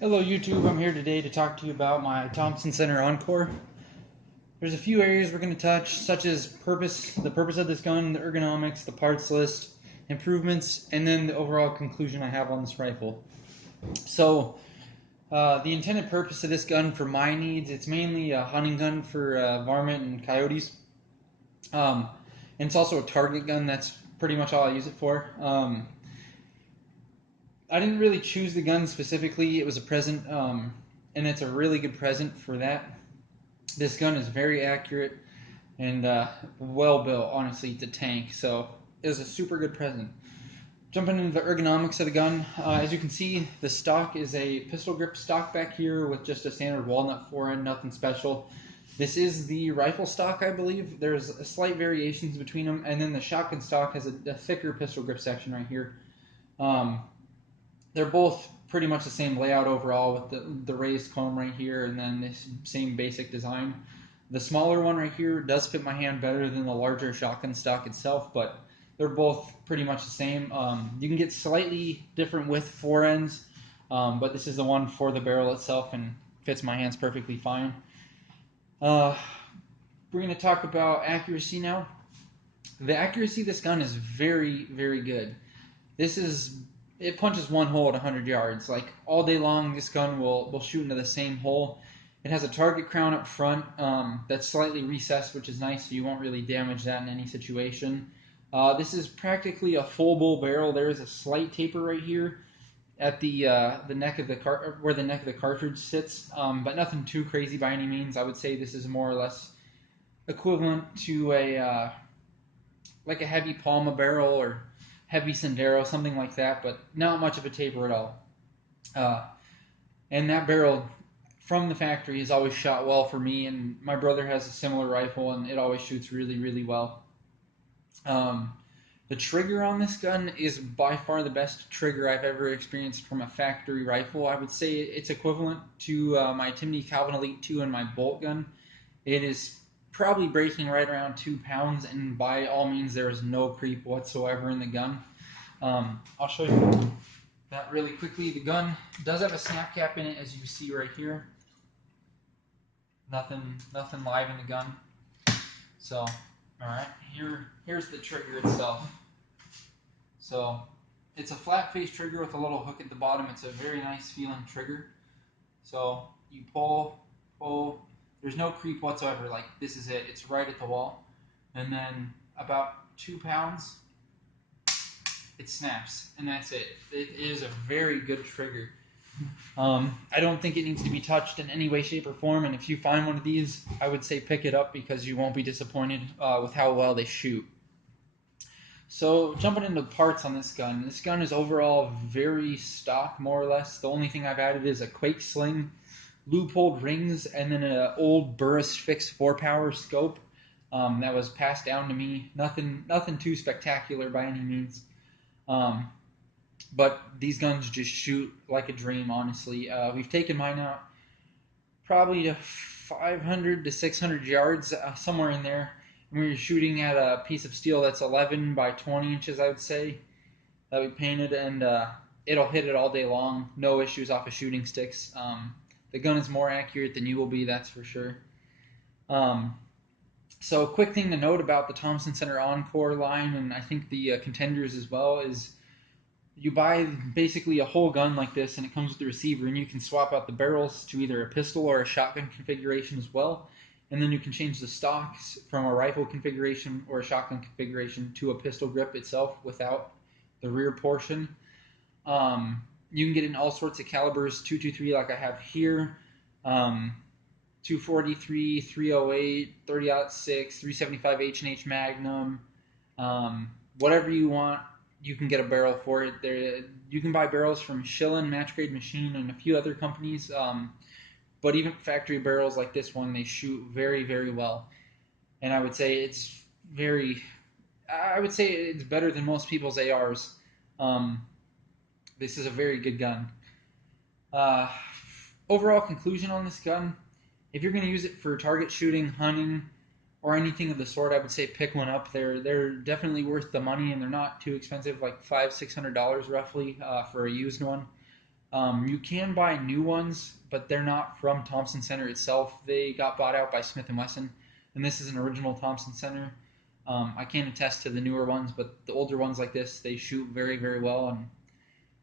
Hello YouTube, I'm here today to talk to you about my Thompson Center Encore. There's a few areas we're going to touch, such as the purpose of this gun, the ergonomics, the parts list, improvements, and then the overall conclusion I have on this rifle. So, the intended purpose of this gun for my needs, it's mainly a hunting gun for varmint and coyotes. And it's also a target gun, that's pretty much all I use it for. I didn't really choose the gun specifically. It was a present, and it's a really good present for that. This gun is very accurate and well built. Honestly, it's a tank, so it was a super good present. Jumping into the ergonomics of the gun, as you can see, the stock is a pistol grip stock back here with just a standard walnut forend, nothing special. This is the rifle stock, I believe. There's slight variations between them, and then the shotgun stock has a thicker pistol grip section right here. They're both pretty much the same layout overall with the raised comb right here and then this same basic design. The smaller one right here does fit my hand better than the larger shotgun stock itself, but they're both pretty much the same. You can get slightly different width forends, but this is the one for the barrel itself and fits my hands perfectly fine. We're going to talk about accuracy now. The accuracy of this gun is very, very good. It punches one hole at 100 yards. Like all day long, this gun will shoot into the same hole. It has a target crown up front that's slightly recessed, which is nice, so you won't really damage that in any situation. This is practically a full bull barrel. There is a slight taper right here at the neck of where the neck of the cartridge sits, but nothing too crazy by any means. I would say this is more or less equivalent to like a heavy Palma barrel or heavy Sendero, something like that, but not much of a taper at all. And that barrel from the factory has always shot well for me, and my brother has a similar rifle, and it always shoots really, really well. The trigger on this gun is by far the best trigger I've ever experienced from a factory rifle. I would say it's equivalent to my Timney Calvin Elite 2 and my bolt gun. It is probably breaking right around 2 pounds, and by all means there is no creep whatsoever in the gun. I'll show you that really quickly. The gun does have a snap cap in it, as you see right here. Nothing live in the gun. So, alright, here's the trigger itself. So, it's a flat face trigger with a little hook at the bottom. It's a very nice feeling trigger. So, you pull, there's no creep whatsoever. Like, this is it. It's right at the wall. And then about 2 pounds, it snaps, and that's it. It is a very good trigger. I don't think it needs to be touched in any way, shape, or form, and if you find one of these, I would say pick it up because you won't be disappointed with how well they shoot. So, jumping into parts on this gun is overall very stock, more or less. The only thing I've added is a Quake sling, loopholed rings, and then an old Burris fixed 4-power scope that was passed down to me. Nothing too spectacular by any means. But these guns just shoot like a dream, honestly. We've taken mine out probably to 500 to 600 yards, somewhere in there. And we were shooting at a piece of steel that's 11 by 20 inches, I would say, that we painted, and it'll hit it all day long. No issues off of shooting sticks. The gun is more accurate than you will be, that's for sure. So, a quick thing to note about the Thompson Center Encore line, and I think the contenders as well, is you buy basically a whole gun like this, and it comes with the receiver, and you can swap out the barrels to either a pistol or a shotgun configuration as well. And then you can change the stocks from a rifle configuration or a shotgun configuration to a pistol grip itself without the rear portion. You can get in all sorts of calibers, 223 like I have here, 243, 308, 30-06, 375 H&H Magnum, whatever you want. You can get a barrel for it. You can buy barrels from Schillen, Match Grade Machine, and a few other companies. But even factory barrels like this one, they shoot very, very well. And I would say it's better than most people's ARs. This is a very good gun. Overall conclusion on this gun, if you're going to use it for target shooting, hunting, or anything of the sort, I would say pick one up. They're definitely worth the money, and they're not too expensive, like $500-600 roughly for a used one. You can buy new ones, but they're not from Thompson Center itself. They got bought out by Smith and Wesson, and this is an original Thompson Center. I can't attest to the newer ones, but the older ones like this, they shoot very, very well, and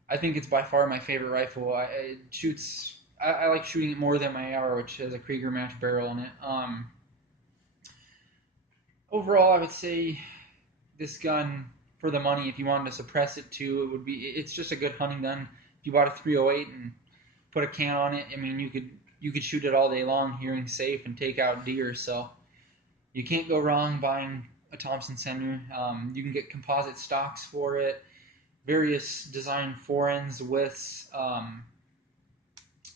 I think it's by far my favorite rifle. It shoots. I like shooting it more than my AR, which has a Krieger match barrel in it. Overall, I would say this gun for the money. If you wanted to suppress it too, it would be. It's just a good hunting gun. If you bought a 308 and put a can on it, I mean, you could shoot it all day long, hearing safe, and take out deer. So you can't go wrong buying a Thompson Center. You can get composite stocks for it, various design forends, widths.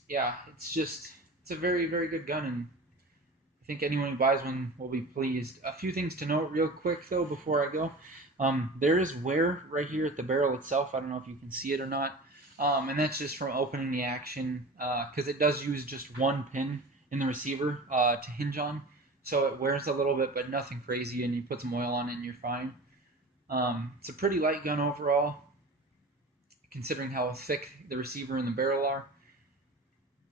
Yeah, it's a very, very good gun, and I think anyone who buys one will be pleased. A few things to note real quick though before I go. There is wear right here at the barrel itself. I don't know if you can see it or not. And that's just from opening the action because it does use just one pin in the receiver to hinge on. So it wears a little bit, but nothing crazy, and you put some oil on it and you're fine. It's a pretty light gun overall, considering how thick the receiver and the barrel are.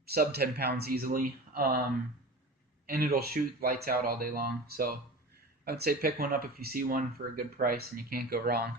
Sub 10 pounds easily. And it'll shoot lights out all day long. So I would say pick one up if you see one for a good price, and you can't go wrong.